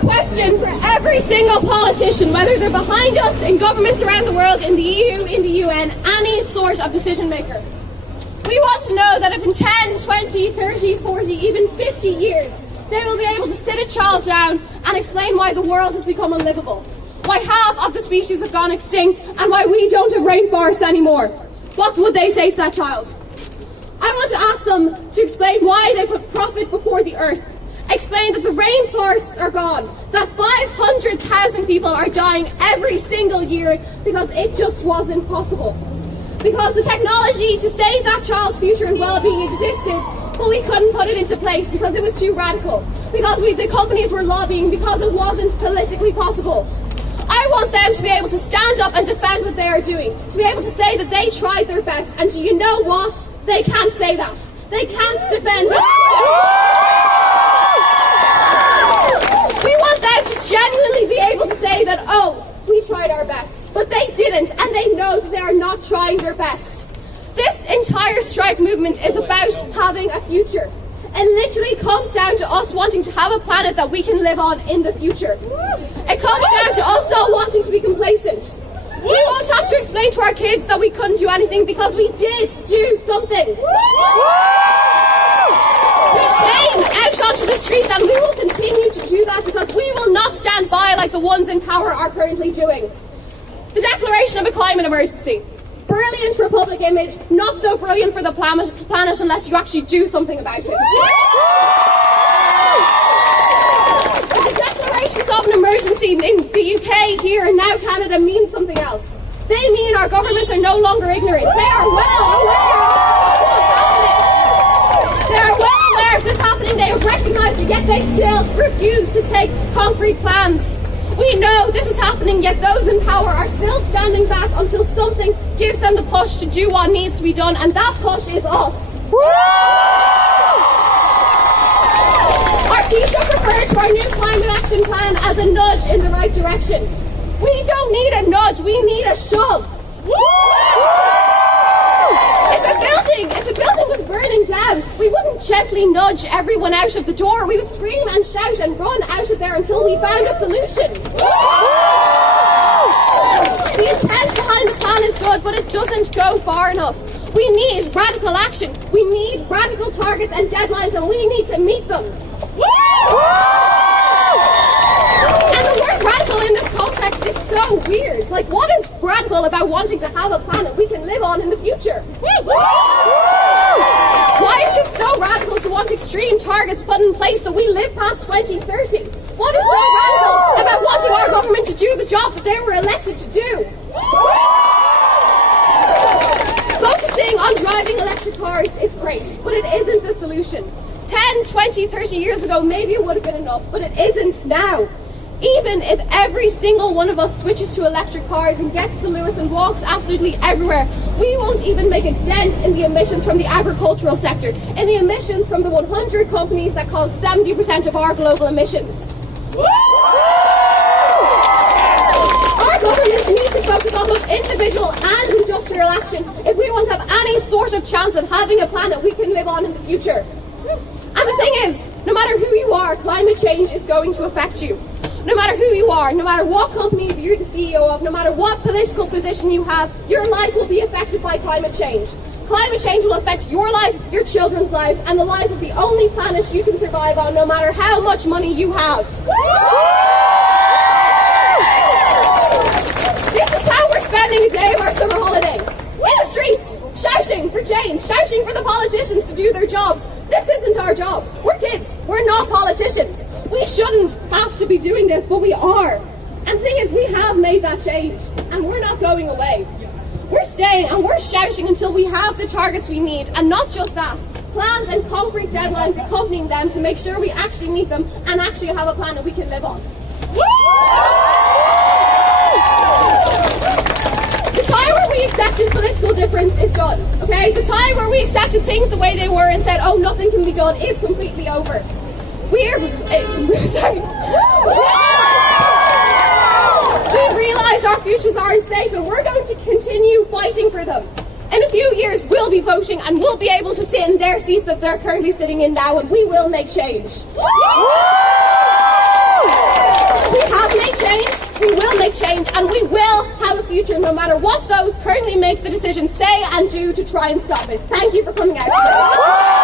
a question for every single politician, whether they're behind us, in governments around the world, in the EU, in the UN, any sort of decision maker. We want to know that if in 10, 20, 30, 40, even 50 years, they will be able to sit a child down and explain why the world has become unlivable, why half of the species have gone extinct, and why we don't have rainforests anymore. What would they say to that child? I want to ask them to explain why they put profit before the earth, explain that the rainforests are gone, that 500,000 people are dying every single year because it just wasn't possible. Because the technology to save that child's future and well-being existed, but we couldn't put it into place because it was too radical, because the companies were lobbying, because it wasn't politically possible. I want them to be able to stand up and defend what they are doing, to be able to say that they tried their best, and do you know what? They can't say that. They can't defend it. We want them to genuinely be able to say that, oh, we tried our best, but they didn't, and they know that they are not trying their best. This entire strike movement is about having a future. It literally comes down to us wanting to have a planet that we can live on in the future. It comes down to us not wanting to be complacent. We won't have to explain to our kids that we couldn't do anything because we did do something. We came out onto the streets and we will continue to do that because we will not stand by like the ones in power are currently doing. The declaration of a climate emergency. Brilliant for public image, not so brilliant for the planet unless you actually do something about it. The declarations of an emergency in the UK, here and now Canada mean something else. They mean our governments are no longer ignorant. They are well aware of what's happening. They are well aware of this happening. They have recognised it, yet they still refuse to take concrete plans. We know this is happening, yet those in power are still standing back until something gives them the push to do what needs to be done, and that push is us. Our Taoiseach referred to our new climate action plan as a nudge in the right direction. We don't need a nudge, we need a shove. If a building was burning down, we wouldn't gently nudge everyone out of the door. We would scream and shout and run out of there until we found a solution. The intent behind the plan is good, but it doesn't go far enough. We need radical action. We need radical targets and deadlines, and we need to meet them. And the word radical in this context is so weird. Like, what is radical about wanting to have a planet we can live on in the future? Why is it so radical to want extreme targets put in place that we live past 2030? What is so radical about wanting our government to do the job that they were elected to do? Focusing on driving electric cars is great, but it isn't the solution. 10, 20, 30 years ago, maybe it would have been enough, but it isn't now. Even if every single one of us switches to electric cars and gets the Lewis and walks absolutely everywhere, we won't even make a dent in the emissions from the agricultural sector, in the emissions from the 100 companies that cause 70% of our global emissions. Our governments need to focus on both individual and industrial action if we want to have any sort of chance of having a planet we can live on in the future. And the thing is, no matter who you are, climate change is going to affect you. No matter who you are, no matter what company you're the CEO of, no matter what political position you have, your life will be affected by climate change. Climate change will affect your life, your children's lives, and the life of the only planet you can survive on, no matter how much money you have. This is how we're spending a day of our summer holidays. In the streets, shouting for change, shouting for the politicians to do their jobs. This isn't our job. We're kids. We're not politicians. We shouldn't have to be doing this, but we are. And the thing is, we have made that change, and we're not going away. We're staying and we're shouting until we have the targets we need, and not just that, plans and concrete deadlines accompanying them to make sure we actually meet them and actually have a planet we can live on. The time where we accepted political difference is done, okay? The time where we accepted things the way they were and said, oh, nothing can be done is completely over. We've realised our futures aren't safe, and we're going to continue fighting for them. In a few years, we'll be voting and we'll be able to sit in their seats that they're currently sitting in now, and we will make change. change, and we will have a future no matter what those currently make the decision say and do to try and stop it. Thank you for coming out today.